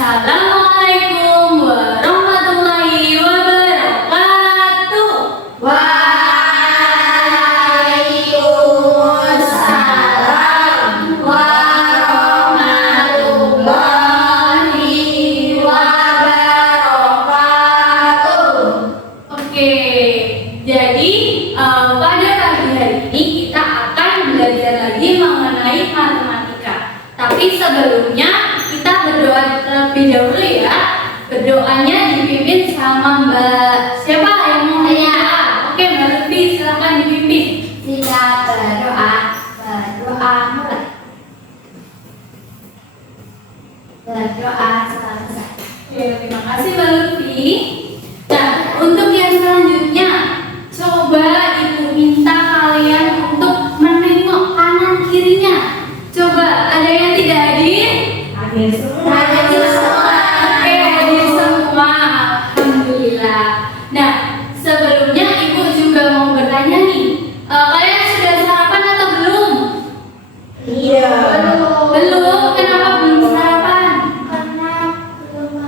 Assalamualaikum warahmatullahi wabarakatuh. Waalaikumsalam warahmatullahi wabarakatuh. Oke, jadi pada pagi hari ini kita akan belajar lagi mengenai matematika. Tapi sebelumnya kita berdoa terlebih dahulu ya. Berdoanya dipimpin sama Mbak. Siapa yang mau berdoa? Oke, Mbak Lutfi, silakan dipimpin. Kita berdoa mulai. Berdoa selesai. Oke, terima kasih Mbak Lutfi. Nah, untuk yang selanjutnya, coba Ibu minta kalian untuk menengok kanan kirinya. Coba, ada yang tidak hadir? Hadir semua. Oke, hadir semua. Alhamdulillah. Nah, sebelumnya Ibu juga mau bertanya nih. Kalian sudah sarapan atau belum? Iya. Belum. Kenapa belum sarapan? Karena belum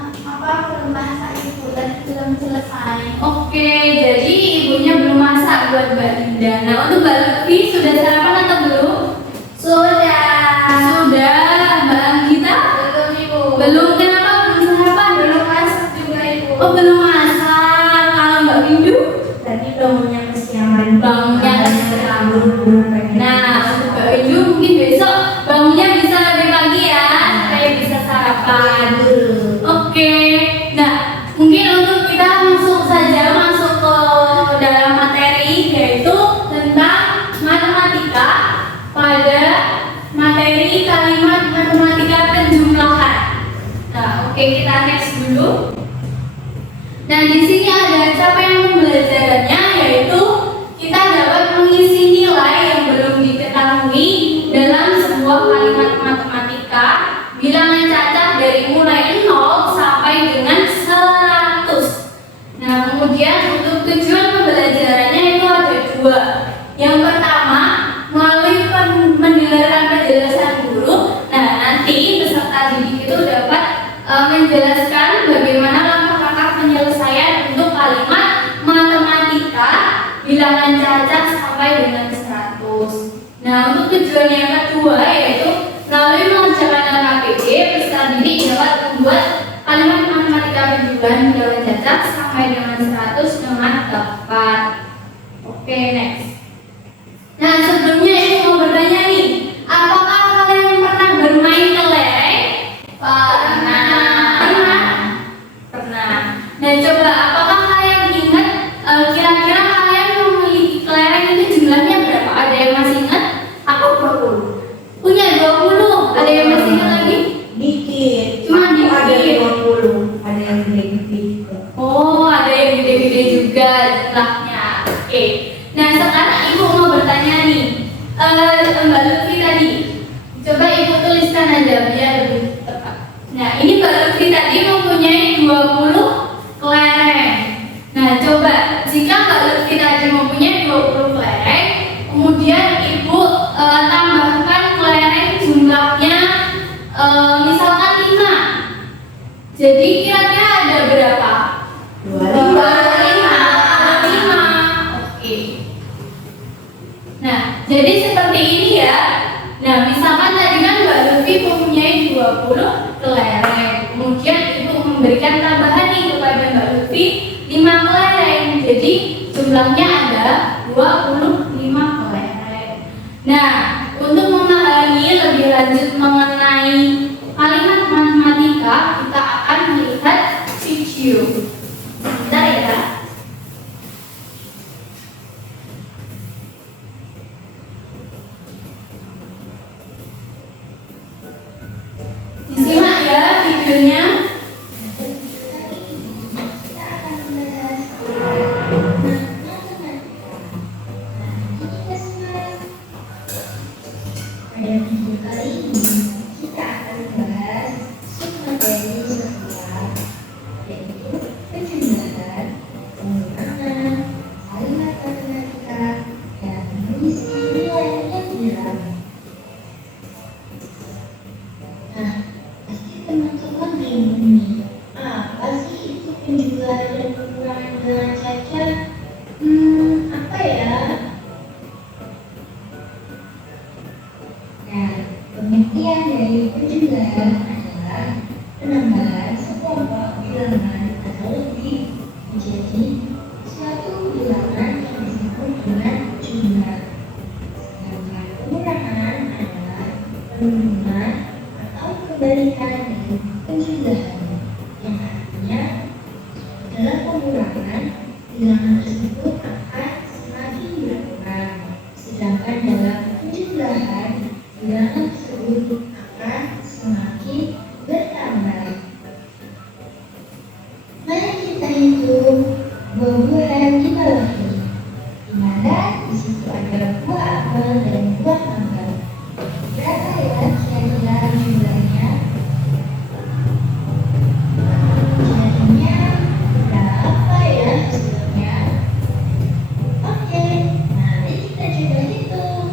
masak itu dan belum selesai. Oke, jadi ibunya belum masak buat Mbak Dinda. Nah, untuk Mbak Lutfi sudah sarapan atau belum? Sudah. Sudah. Mbak Anggita? Belum Ibu. Belum. Kenapa belum sarapan? Belum masak juga Ibu. Oh, belum masak. Kalau Mbak Bindu? Tadi bangunnya kesiangan. Bangunnya kesiangan. Nah, untuk Mbak Bindu mungkin besok bangunnya bisa lebih pagi ya, supaya bisa sarapan. Oke. Nah, mungkin untuk kita masuk ke dalam materi, yaitu tentang matematika pada materi kalimat matematika penjumlahan. Nah, oke, kita next dulu. Nah, di sini ada capaian pembelajarannya, yaitu kita dapat mengisi nilai yang belum diketahui dalam sebuah kalimat matematika bilangan cacat dari mulai 0 sampai dengan 100. Nah, kemudian untuk tujuan pembelajarannya itu ada dua. Yang pertama, melalui mendengarkan penjelasan guru. Nah, nanti peserta didik itu dapat menjelaskan bagaimana langkah-langkah penyelesaian untuk kalimat matematika bilangan cacat sampai dengan 100. Nah, untuk tujuan yang kedua yaitu melalui mengerjakan LKPD, peserta didik dapat membuat kalimat matematika penjumlahan bilangan cacat sampai dengan 100 dengan tepat. Oke, next. Nah, sebelumnya Ibu mau bertanya nih, apakah kalian pernah bermain kelereng? Pernah. Nah, coba apakah kalian ingat kira-kira kalian memiliki kelereng itu jumlahnya berapa? Ada yang masih ingat? Aku 20. Punya 20. Ada yang masih ingat lagi? Dikit. Cuma Aku ada dikit. 20. Ada yang gede-gede juga. Oh, ada yang gede-gede juga jumlahnya. Oke. Nah, sekarang Ibu mau bertanya nih, Mbak Lutfi tadi. Coba Ibu tuliskan aja biar lebih tepat. Nah, ini Mbak Lutfi tadi mempunyai 20 kelereng. Nah, coba jika Mbak Lutfi tadi mempunyai 20 kelereng, kemudian Ibu tambahkan kelereng jumlahnya misalkan 5. Jadi kira-kira ada berapa? 25. Oke. Nah, jadi seperti ini ya. Nah, misalkan tadi kan Mbak Lutfi mempunyai 20 kelereng. Kemudian Ibu memberikan tambahan nih kepada Mbak Lutfi 5 kelereng. Jadi jumlahnya ada 25 kelereng. Nah, untuk memahami lebih lanjut mengenai kalimat matematika, kita akan melihat video. Sebentar ya. Disimak ya videonya. penjumlahan, yang artinya dalam pengurangan bilangan tersebut akan semakin berkurang, sedangkan dalam penjumlahan bilangan tersebut akan semakin bertambah. Mari kita hitung buah-buahan di bawah ini, di mana di situ ada buah apel dan buah mangga. Berapa ya kira-kira jumlahnya? Jadinya berapa ya hasilnya? Oke, mari kita coba hitung.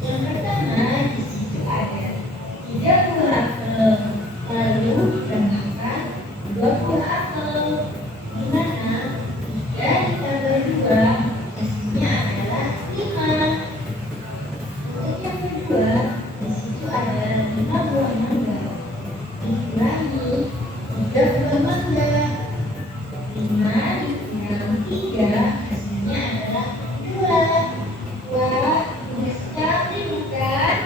Yang pertama di situ ada 3 buah apel, lalu ditambahkan 2 buah apel, di mana 3 ditambah 2 hasilnya adalah 5. Untuk yang kedua, di situ ada 5 buah mangga, dikurangi 3 buah mangga. 5 dikurang 3 hasilnya adalah 2. Wah, mudah sekali bukan?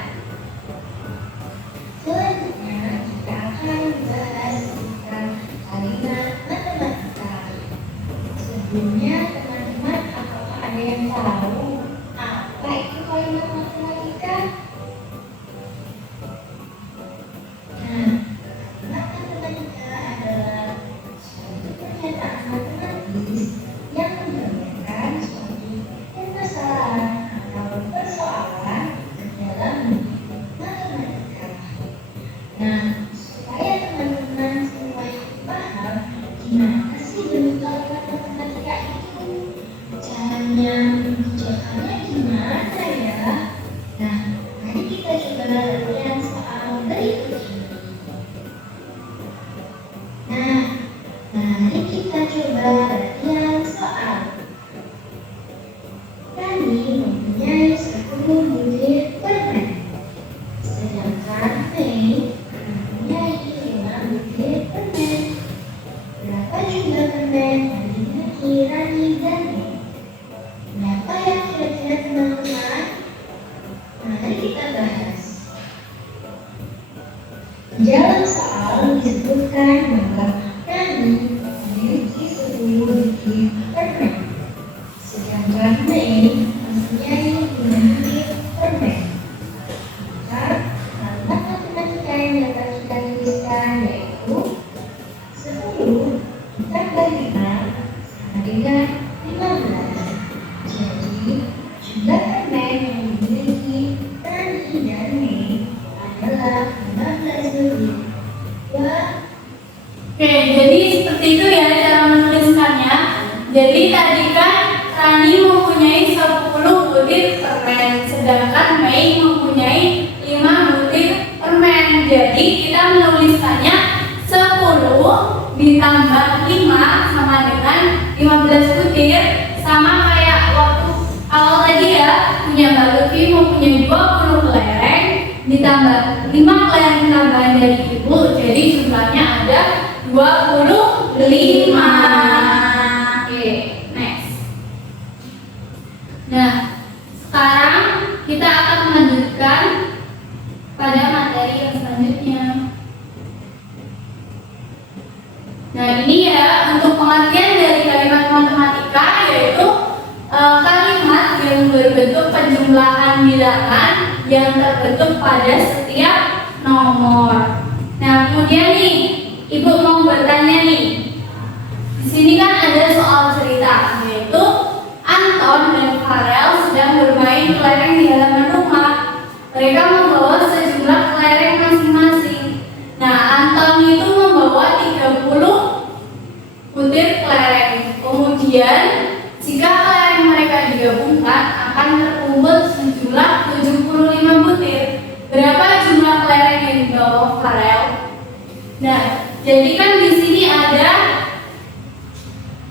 Selanjutnya kita akan membahas tentang kalimat matematika. Sebelumnya teman-teman, apakah ada yang tahu apa itu kalimat matematika? Nah, kalimat matematika adalah suatu pernyataan matematis yang menggambarkan suatu permasalahan atau persoalan dalam matematika. Nah, supaya teman-teman semua paham gimana sih bentuk kalimat matematika itu, caranya mengerjakannya gimana ya? Nah, mari kita coba latihan soal berikut ini. Nah, mari kita coba latihan soal. Rani mempunyai 10 butir permen, sedangkan Mei mempunyai 5 butir permen. Berapa jumlah permen yang dimiliki Rani dan Mei? Berapa ya kira-kira teman-teman? Mari kita bahas. Dalam soal disebutkan bahwa Rani memiliki 10 butir permen, sedangkan Mei mempunyai 5 butir permen. Maka kalimat matematika yang dapat kita tuliskan yaitu 10 ditambah 5 sama dengan 15. Jadi jumlah permen yang dimiliki Rani dan Mei adalah 15 butir. Wah, Oke, jadi seperti itu ya cara menuliskannya. Jadi tadi kan Rani mempunyai 10 butir permen, sedangkan Mei mempunyai 5 butir permen. Jadi kita menuliskannya 10 ditambah 5 sama dengan 15 butir, sama kayak waktu awal tadi ya, punya Mbak Lutfi mempunyai 20 kelereng ditambah 5 kelereng tambahan dari ibu, jadi jumlahnya ada 25. Oke, next. Nah, sekarang kita akan melanjutkan pada materi yang selanjutnya. Nah, ini ya untuk pengertian dari kalimat matematika, yaitu kalimat yang berbentuk penjumlahan bilangan yang terbentuk pada setiap nomor. Nah, kemudian nih, Ibu mau bertanya nih. Di sini kan ada soal cerita, yaitu Anton dan Farel sedang bermain kelereng di halaman rumah. Mereka membawa sejumlah kelereng masing-masing. Nah, Anton itu membawa 30 butir kelereng. Kemudian, jika kelereng mereka digabungkan, akan terkumpul sejumlah 75 butir. Berapa jumlah kelereng yang dibawa Farel? Nah, jadi kan di sini ada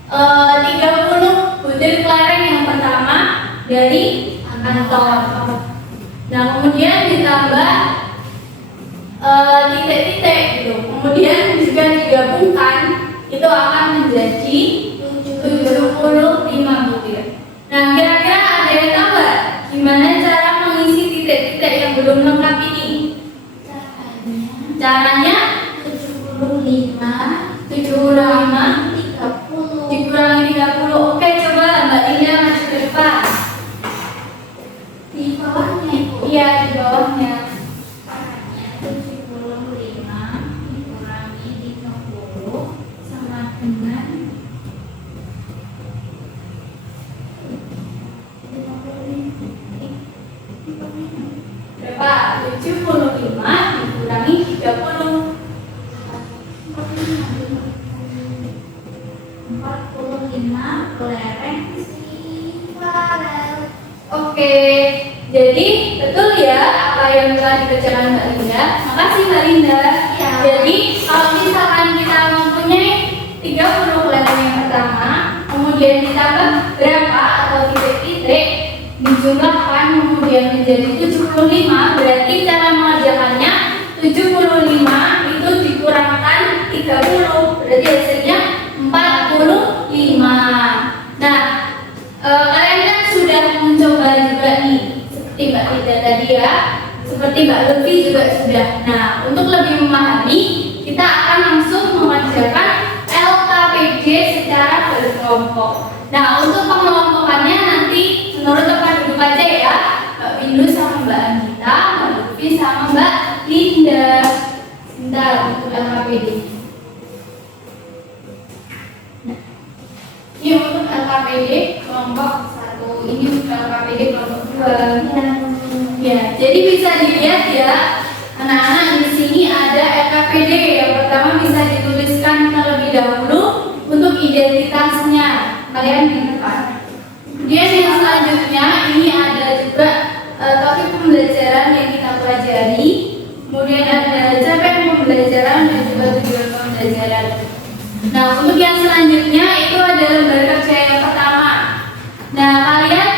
30 butir kelereng yang pertama dari Anton. Nah, kemudian ditambah titik-titik gitu. Kemudian jika digabungkan itu akan menjadi 75 butir. Nah, kira-kira ada yang tahu nggak gimana cara mengisi titik-titik yang belum lengkap ini? Caranya yang telah dikerjakan Mbak Linda. Makasih Mbak Linda. Ya. Jadi kalau misalkan kita mempunyai 30 kelihatan yang pertama, kemudian ditambah berapa atau titik-titik, dijumlahkan kemudian menjadi 75, berarti cara mengerjakannya 75 itu dikurangkan 30, berarti hasilnya 45. Nah, kalian kan sudah mencoba juga nih, seperti Mbak Linda tadi ya, seperti Mbak Lutfi juga sudah. Nah, untuk lebih memahami, kita akan langsung mengerjakan LKPD secara berkelompok. Nah, untuk pengelompokannya nanti menurut tempat duduk aja ya, Mbak Windu sama Mbak Anita, Mbak Lutfi sama Mbak Linda. Sebentar untuk LKPD. Ini untuk LKPD kelompok 1, ini untuk LKPD kelompok 2. Ya, jadi bisa dilihat ya, anak-anak di sini ada LKPD. Yang pertama bisa dituliskan terlebih dahulu untuk identitasnya kalian di depan. Kemudian yang selanjutnya ini ada juga topik pembelajaran yang kita pelajari. Kemudian ada capaian pembelajaran dan juga tujuan pembelajaran. Nah, untuk yang selanjutnya itu ada lembar kerja yang pertama. Nah, kalian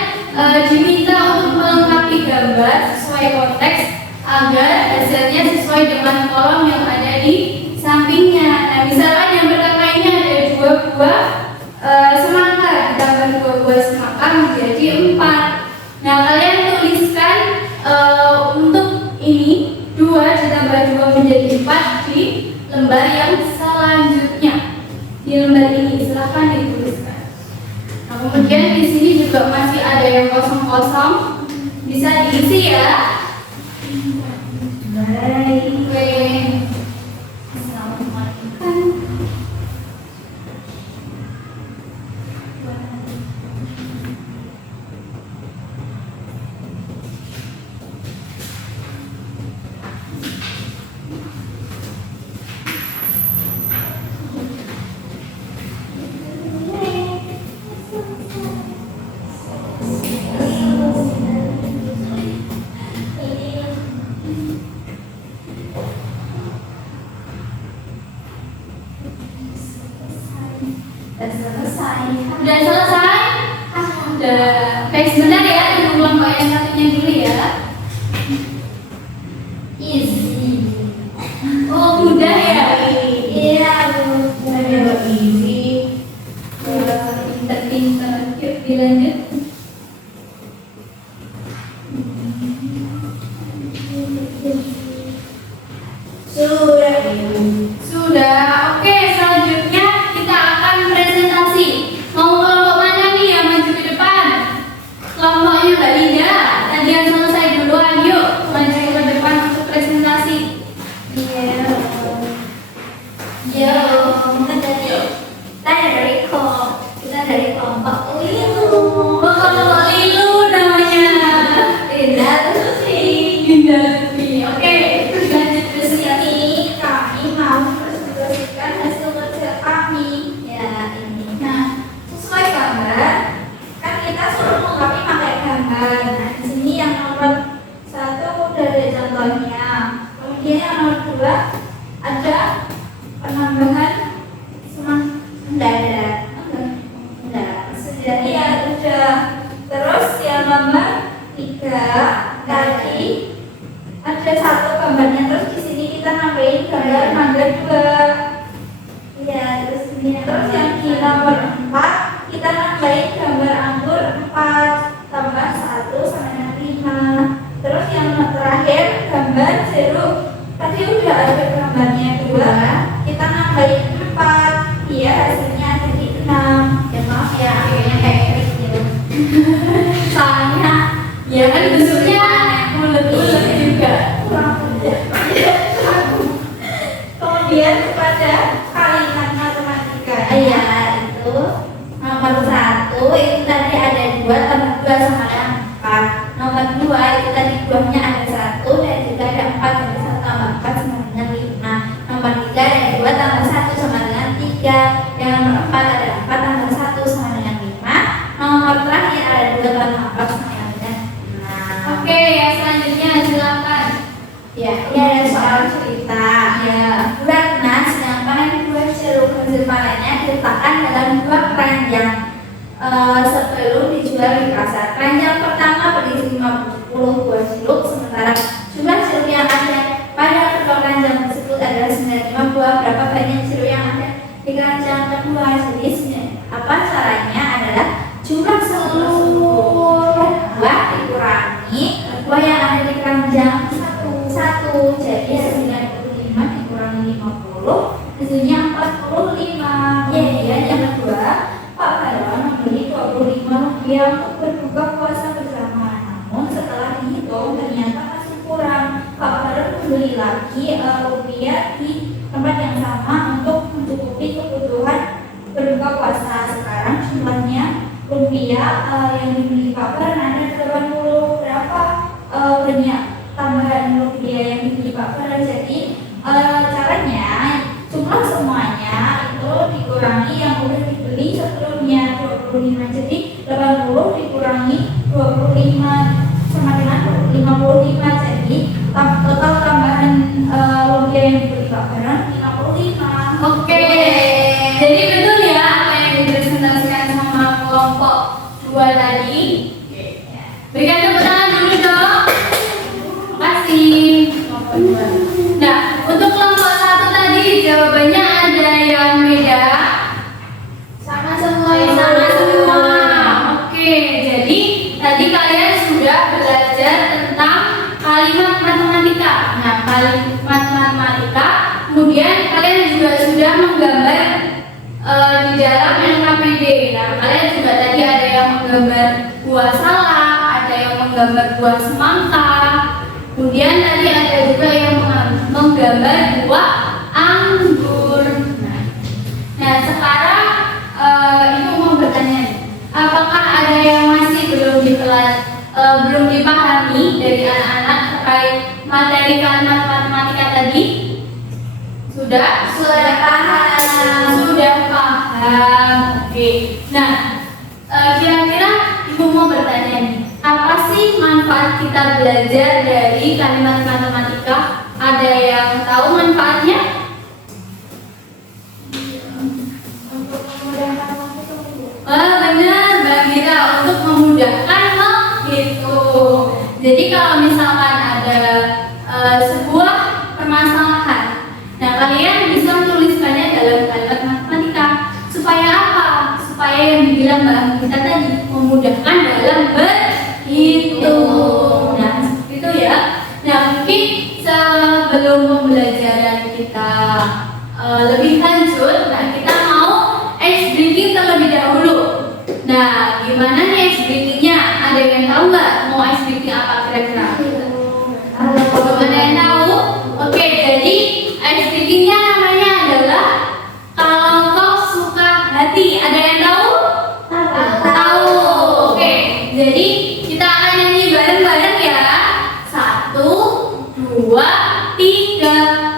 diminta untuk melengkapi gambar sesuai konteks agar hasilnya sesuai dengan kolom yang ada di sampingnya. Nah, misalkan yang pertama ini ada 2 buah semangka, ditambah 2 buah semangka menjadi 4. Nah, kalian tuliskan untuk ini 2 ditambah 2 menjadi 4 di lembar yang selanjutnya. Di lembar ini silahkan dituliskan. Nah, kemudian di sini juga masih ada yang kosong-kosong, bisa diisi ya. Baik. Assalamualaikum. Udah selesai? Udah. Baik, sebentar ya, tunggu kelompok yang satunya dulu ya. Easy. Oh, mudah ya? Iya, ada Mbak Bibi. Pinter-pinter. Yuk, dilanjut. Sudah. Sudah. Oke, selanjutnya kita akan presentasi. Mau kelompok mana nih yang maju ke depan? Kelompoknya Mbak Linda. Tadi yang selesai duluan. Yuk, maju ke depan untuk presentasi. Iya. Yo. Kita dari kelompok Lilu. Oh, kelompok Lilu namanya. Linda Lutfi. Linda Lutfi. Oke, lanjut ke Di sini. sini kami mau presentasikan hasil kerja kami. Ya, ini. Nah, sesuai gambar, kan kita suruh melengkapi pakai gambar. Nah, di sini yang nomor 1 udah ada contohnya. Kemudian yang nomor 2 ada penambahan mendadak. Jadi ya udah. Terus yang nomor 3 tadi ada 1 gambarnya, terus di sini kita nambahin gambar mangga 2. Iya, terus ini. Terus yang di nomor 4 kita nambahin gambar anggur 4 tambah 1 sama dengan 5. Terus yang terakhir gambar jeruk. Tadi udah ada gambarnya 2, kita nambahin 4. Iya, hasilnya jadi 6. Ya maaf ya, akhirnya kayak gitu. Soalnya Ya kan bentuknya bulat-bulat juga. Kemudian kepada kalimat matematika, ya itu nomor 1 itu tadi ada 2 tambah 2 sama dengan 4. Nomor 2 itu tadi 2-nya ada 1 dan juga ada 4, jadi 1 tambah 4 sama dengan 5. Nomor 3 ada 2 tambah 1 sama dengan 3. Yang nomor 4 ada 4 tambah 1 sama dengan 5. Nomor terakhir ada 2 tambah 4 sama dengan 6. Oke, yang selanjutnya silakan. keranjang pertama berisi 50 buah sirup, sementara jumlah sirup yang ada pada kedua keranjang tersebut adalah 95 buah. Berapa banyak sirup yang ada di keranjang kedua? Jadi apa caranya adalah jumlah seluruh buah dikurangi buah yang ada di keranjang satu. Jadi 95 dikurangi 50 hasilnya 45. Kemudian yang kedua, Pak Baron membeli 25 rupiah untuk berbuka puasa bersama. Namun setelah dihitung ternyata masih kurang. Pak Baron membeli lagi rupiah di tempat yang sama untuk mencukupi kebutuhan berbuka puasa. Sekarang jumlahnya rupiah yang dibeli Pak Baron ada 80. Berapa banyak tambahan rupiah yang dibeli Pak Baron? Jadi caranya jumlah semuanya itu dikurangi yang udah dibeli sebelumnya 25. Jadi 80 dikurangi 25 sama dengan 55. Jadi total tambahan rupiah yang dibeli Pak Baron 55. Oke. Jadi betul ya apa yang dipresentasikan sama kelompok 2 tadi. Berikan tepuk tangan dulu dong. Terima kasih. Nah, untuk kelompok 1 tadi jawabannya ada yang beda. Sama semua. Sama semua. Oke, jadi tadi kalian sudah belajar tentang kalimat matematika. Nah, kalimat matematika, kemudian kalian juga sudah menggambar di dalam NKPD. Nah, kalian juga tadi ada yang menggambar buah salak, ada yang menggambar buah semangka. Kemudian tadi ada juga yang menggambar buah anggur. Nah, sekarang Ibu mau bertanya, apakah ada yang masih belum dipahami dari anak-anak terkait materi kalimat matematika tadi? Sudah paham. Oke. Nah, kira-kira Ibu mau bertanya nih, apa sih manfaat kita belajar dari kalimat matematika? Ada yang tahu manfaatnya? Benar, Mbak Gira, untuk memudahkan menghitung. Jadi kalau misalkan ada sebuah permasalahan, nah kalian bisa menuliskannya dalam kalimat matematika. Supaya apa? Supaya yang dibilang Mbak Gira tadi, memudahkan dalam berhitung. Nah, seperti itu ya. Nah, mungkin sebelum pembelajaran kita lebih lanjut, nah kita mau ice breaking terlebih dahulu. Nah, gimana nih ice breakingnya? Ada yang tahu nggak mau ice breaking apa kira-kira? Ada yang tahu? Oke, jadi ice breakingnya namanya adalah kalau kau suka hati. Ada yang tahu? Tahu. Oke, jadi kita akan nyanyi bareng-bareng ya. 1, 2, 3.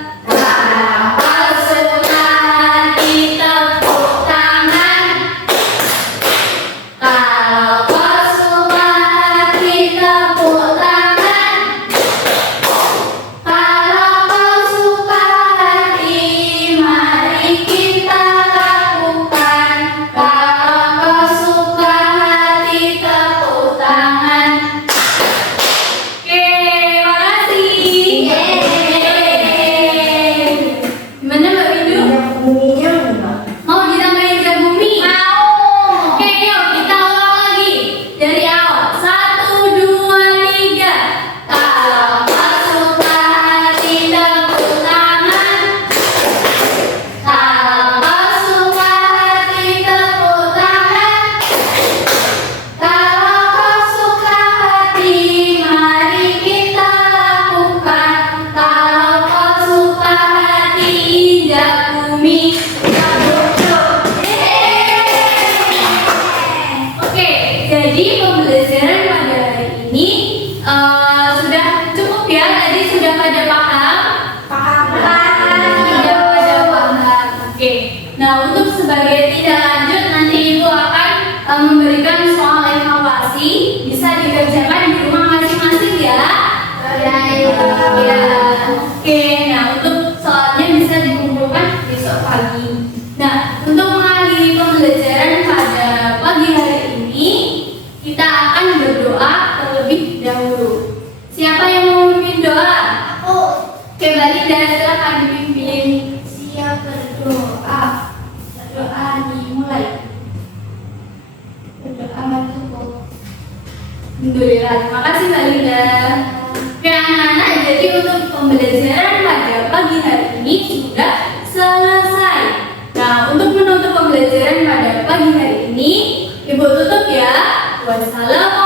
Memberikan soal evaluasi, bisa dikerjakan di rumah masing-masing ya. Oke, nah untuk soalnya bisa dikumpulkan besok pagi. Nah, untuk mengakhiri pembelajaran pada pagi hari ini, kita akan kasih Mbak Linda. Oke anak-anak, jadi untuk pembelajaran pada pagi hari ini sudah selesai. Nah, untuk menutup pembelajaran pada pagi hari ini, Ibu tutup ya. Wassalamualaikum